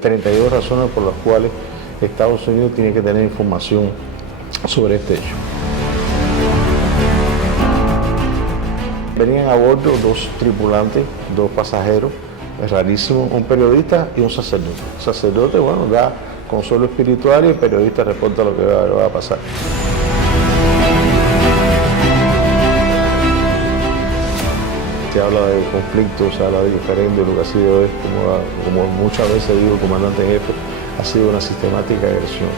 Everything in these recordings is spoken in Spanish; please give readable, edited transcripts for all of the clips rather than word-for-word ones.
32 razones por las cuales Estados Unidos tiene que tener información sobre este hecho. Venían a bordo dos tripulantes, dos pasajeros, es rarísimo, un periodista y un sacerdote. El sacerdote, bueno, da consuelo espiritual y el periodista reporta lo que va a pasar. Se habla de conflictos, se habla de diferente, lo que ha sido es, como muchas veces digo el comandante en jefe, ha sido una sistemática agresión.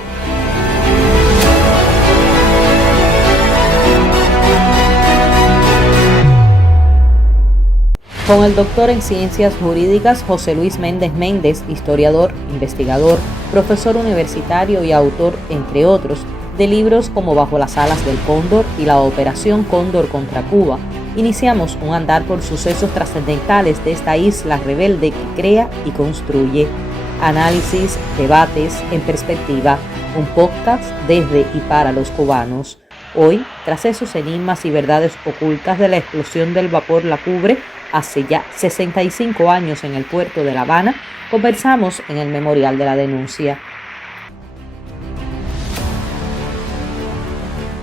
Con el doctor en Ciencias Jurídicas José Luis Méndez Méndez, historiador, investigador, profesor universitario y autor, entre otros, de libros como Bajo las alas del cóndor y la Operación Cóndor contra Cuba, iniciamos un andar por sucesos trascendentales de esta isla rebelde que crea y construye. Análisis, debates, en perspectiva, un podcast desde y para los cubanos. Hoy, tras esos enigmas y verdades ocultas de la explosión del vapor La Cubre, hace ya 65 años en el puerto de La Habana, conversamos en el Memorial de la Denuncia.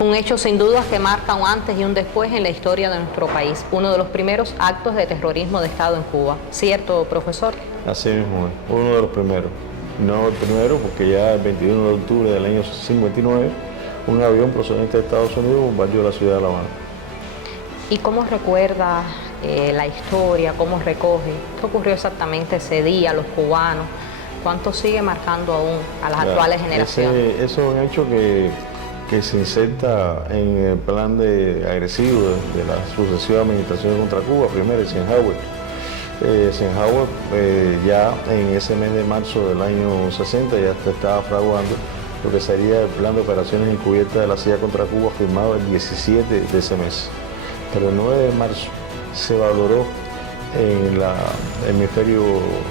Un hecho sin dudas que marca un antes y un después en la historia de nuestro país, uno de los primeros actos de terrorismo de Estado en Cuba. ¿Cierto, profesor? Así mismo es, uno de los primeros. No el primero, porque ya el 21 de octubre del año 59, un avión procedente de Estados Unidos bombardeó la ciudad de La Habana. ¿Y cómo recuerda la historia, cómo recoge? ¿Qué ocurrió exactamente ese día, los cubanos? ¿Cuánto sigue marcando aún a las actuales generaciones? Eso es un hecho que se inserta en el plan agresivo de la sucesiva administración contra Cuba, primero Eisenhower. Eisenhower ya en ese mes de marzo del año 60 ya estaba fraguando lo que sería el plan de operaciones encubiertas de la CIA contra Cuba, firmado el 17 de ese mes. Pero el 9 de marzo se valoró en el hemisferio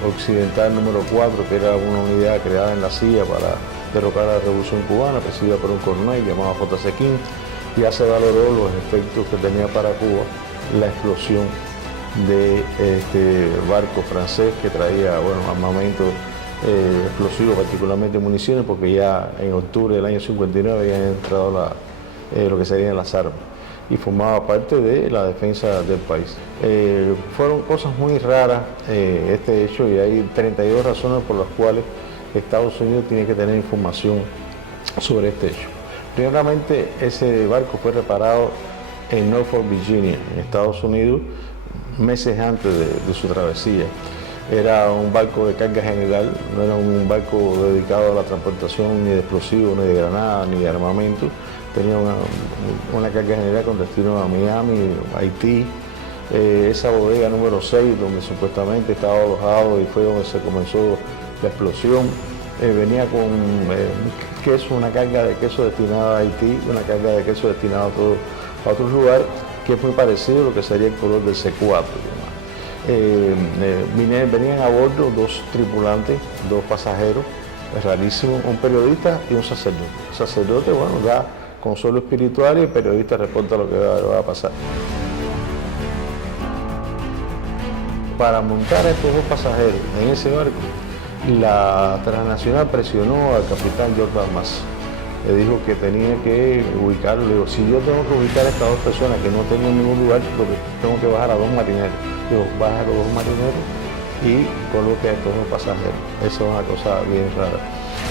occidental número 4, que era una unidad creada en la CIA para derrocar a la Revolución Cubana, presidida por un coronel llamado J.C. King. Ya se valoró los efectos que tenía para Cuba la explosión de este barco francés que traía armamento explosivo, particularmente municiones, porque ya en octubre del año 59 habían entrado lo que serían las armas y formaba parte de la defensa del país. Fueron cosas muy raras este hecho, y hay 32 razones por las cuales Estados Unidos tiene que tener información sobre este hecho. Primeramente, ese barco fue reparado en Norfolk, Virginia, en Estados Unidos, meses antes de su travesía. Era un barco de carga general, no era un barco dedicado a la transportación ni de explosivos, ni de granadas, ni de armamento. Tenía una carga general con destino a Miami, Haití. Esa bodega número 6, donde supuestamente estaba alojado y fue donde se comenzó la explosión, venía con queso, una carga de queso destinada a Haití, una carga de queso destinada a otros lugares, que es muy parecido a lo que sería el color del C4. Venían a bordo dos tripulantes, dos pasajeros, es rarísimo, un periodista y un sacerdote. El sacerdote, bueno, da consuelo espiritual y el periodista reporta lo que va a pasar. Para montar a estos dos pasajeros en ese barco, la transnacional presionó al capitán Jordan Mass. Le dijo que tenía que ubicarlo. Le dijo, si yo tengo que ubicar a estas dos personas que no tengo en ningún lugar, tengo que bajar a dos marineros. Digo, baja a los dos marineros y coloque a estos dos pasajeros. Eso es una cosa bien rara.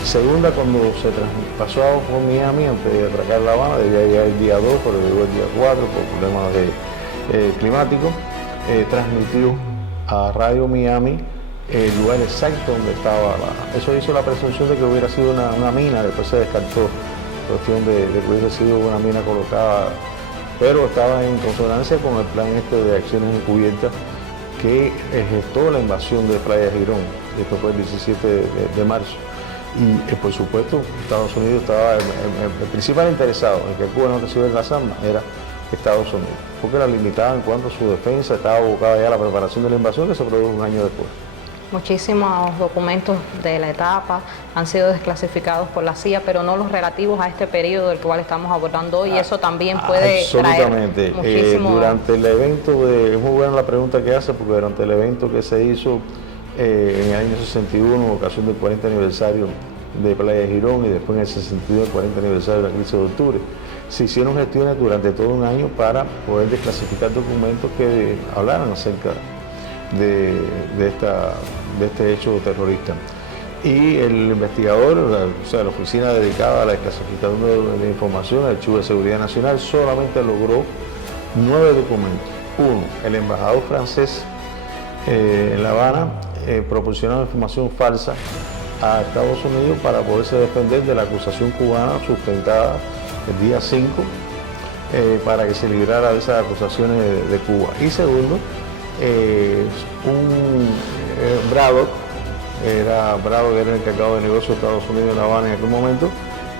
Segunda, cuando se pasó por Miami, antes de atracar La Habana, debía llegar el día 2, pero llegó el día 4 por problemas climáticos, transmitió a Radio Miami el lugar exacto donde estaba eso hizo la presunción de que hubiera sido una mina, después se descartó, cuestión de que hubiese sido una mina colocada, pero estaba en consonancia con el plan de acciones encubiertas que gestó la invasión de Playa Girón. Esto fue el 17 de marzo. Y por supuesto, Estados Unidos estaba, el principal interesado en que Cuba no recibiera las armas era Estados Unidos, porque la limitaba en cuanto a su defensa, estaba abocada ya a la preparación de la invasión que se produjo un año después. Muchísimos documentos de la etapa han sido desclasificados por la CIA, pero no los relativos a este periodo del cual estamos abordando hoy, y eso también puede absolutamente. traer muchísimo... Durante el evento, es muy buena la pregunta que hace, porque durante el evento que se hizo en el año 61, en ocasión del 40 aniversario de Playa de Girón, y después en el 62, el 40 aniversario de la crisis de octubre. Se hicieron gestiones durante todo un año para poder desclasificar documentos que hablaran acerca de este hecho terrorista. Y el investigador, o sea, la oficina dedicada a la desclasificación de la información, el Archivo de Seguridad Nacional, solamente logró 9 documentos. Uno, el embajador francés en La Habana proporcionó información falsa a Estados Unidos para poderse defender de la acusación cubana sustentada el día 5 para que se librara de esas acusaciones de Cuba. Y segundo, Braddock era el encargado de negocios de Estados Unidos en La Habana en aquel momento,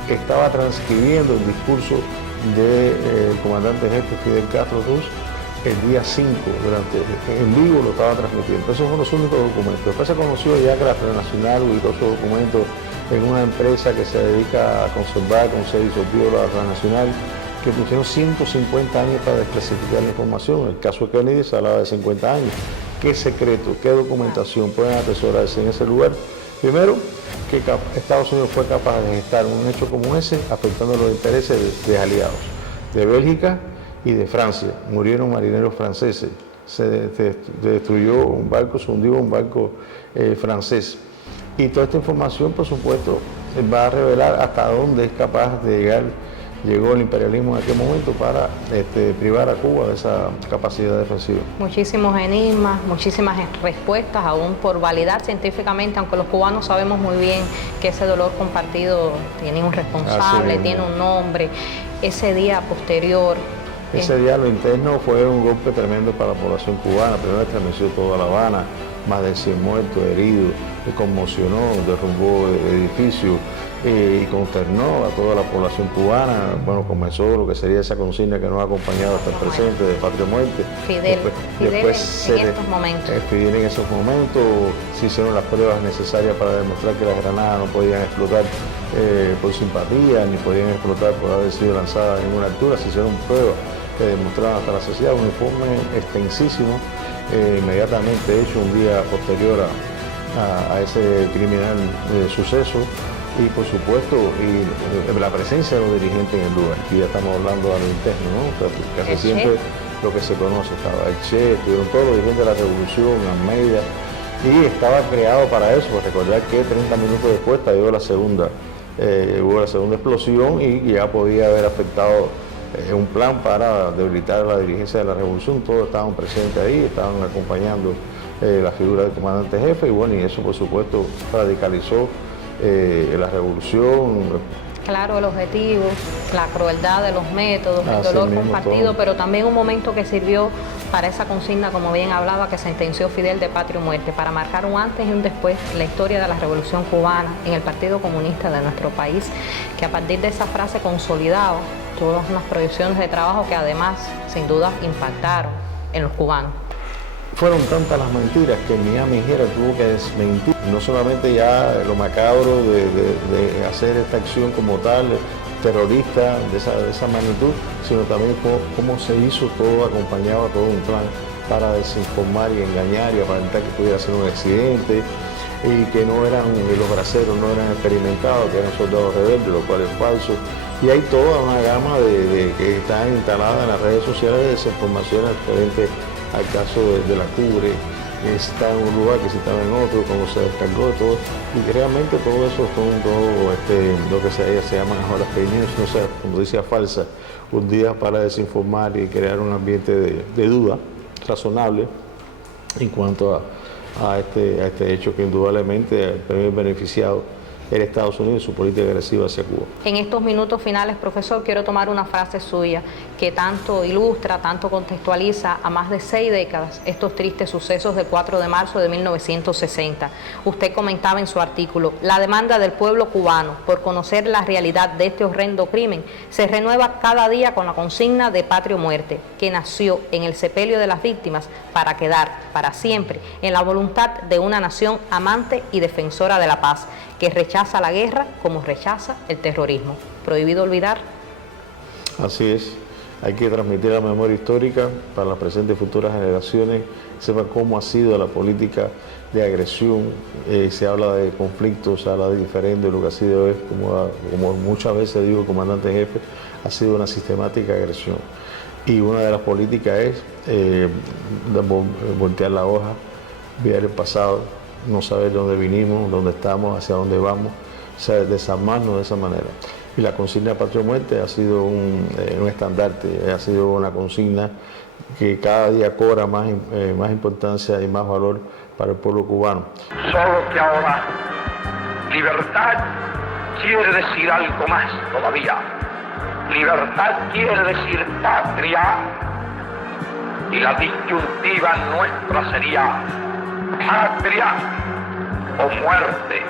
estaba transcribiendo el discurso del comandante jefe Fidel Castro Ruz el día 5, en vivo lo estaba transmitiendo. Esos fueron los únicos documentos. Después se conoció ya que la Transnacional ubicó esos documentos en una empresa que se dedica a conservar, como se disolvió la Transnacional, que pusieron 150 años para desclasificar la información. En el caso de Kennedy se hablaba de 50 años. ¿Qué secreto, qué documentación pueden atesorarse en ese lugar? Primero, que Estados Unidos fue capaz de gestar un hecho como ese, afectando los intereses de aliados, de Bélgica y de Francia. Murieron marineros franceses, se destruyó un barco, se hundió un barco francés. Y toda esta información, por supuesto, va a revelar hasta dónde es capaz de llegó el imperialismo en aquel momento para privar a Cuba de esa capacidad defensiva. Muchísimos enigmas, muchísimas respuestas aún por validar científicamente, aunque los cubanos sabemos muy bien que ese dolor compartido tiene un responsable, tiene un nombre. Ese día posterior... Ese día lo interno fue un golpe tremendo para la población cubana. Primero estremeció toda La Habana, más de 100 muertos, heridos, conmocionó, derrumbó edificios y consternó a toda la población cubana. Bueno, comenzó lo que sería esa consigna que nos ha acompañado hasta el presente de Patria o Muerte. Fidel en esos momentos se hicieron las pruebas necesarias para demostrar que las granadas no podían explotar por simpatía, ni podían explotar por haber sido lanzadas en una altura. Se hicieron pruebas que demostraban hasta la sociedad, un informe extensísimo, inmediatamente hecho un día posterior a ese criminal suceso, y por supuesto la presencia de los dirigentes en el lugar. Aquí ya estamos hablando a lo interno, ¿no? Casi siempre lo que se conoce, estaba el Che, estuvieron todos los dirigentes de la Revolución, Almeida, y estaba creado para eso, pues recordar que 30 minutos después estalló hubo la segunda explosión y ya podía haber afectado un plan para debilitar la dirigencia de la Revolución. Todos estaban presentes ahí, estaban acompañando la figura del comandante jefe, y bueno, y eso por supuesto radicalizó la Revolución. Claro, el objetivo, la crueldad de los métodos, el dolor compartido, pero también un momento que sirvió para esa consigna, como bien hablaba, que sentenció Fidel de Patria o Muerte, para marcar un antes y un después en la historia de la Revolución Cubana, en el Partido Comunista de nuestro país, que a partir de esa frase consolidaba todas unas proyecciones de trabajo que además, sin duda, impactaron en los cubanos. Fueron tantas las mentiras que Miami Herald tuvo que desmentir, no solamente ya lo macabro de hacer esta acción como tal, terrorista de esa magnitud, sino también cómo se hizo todo, acompañaba todo un plan para desinformar y engañar y aparentar que pudiera ser un accidente, y que no eran, los braceros no eran experimentados, que eran soldados rebeldes, lo cual es falso. Y hay toda una gama que está instalada en las redes sociales de desinformación referente al caso de la Cubre, que está en un lugar, que se estaba en otro, cómo se descargó todo, y realmente todo eso son lo que se llama ahora fake news, no sé, como decía, falsa, un día para desinformar y crear un ambiente de duda razonable en cuanto a este hecho que indudablemente el primer beneficiado era Estados Unidos y su política agresiva hacia Cuba. En estos minutos finales, profesor, quiero tomar una frase suya que tanto ilustra, tanto contextualiza a más de 6 décadas estos tristes sucesos del 4 de marzo de 1960. Usted comentaba en su artículo: la demanda del pueblo cubano por conocer la realidad de este horrendo crimen se renueva cada día con la consigna de Patria o Muerte, que nació en el sepelio de las víctimas para quedar para siempre en la voluntad de una nación amante y defensora de la paz, que rechaza la guerra como rechaza el terrorismo. ¿Prohibido olvidar? Así es. Hay que transmitir la memoria histórica para las presentes y futuras generaciones, sepan cómo ha sido la política de agresión. Se habla de conflictos, se habla de diferente, lo que ha sido es, como muchas veces digo el comandante en jefe, ha sido una sistemática agresión. Y una de las políticas es voltear la hoja, ver el pasado, no saber de dónde vinimos, dónde estamos, hacia dónde vamos, o sea, desarmarnos de esa manera. Y la consigna Patria o Muerte ha sido un estandarte, ha sido una consigna que cada día cobra más importancia y más valor para el pueblo cubano. Solo que ahora libertad quiere decir algo más todavía. Libertad quiere decir patria, y la disyuntiva nuestra sería patria o muerte.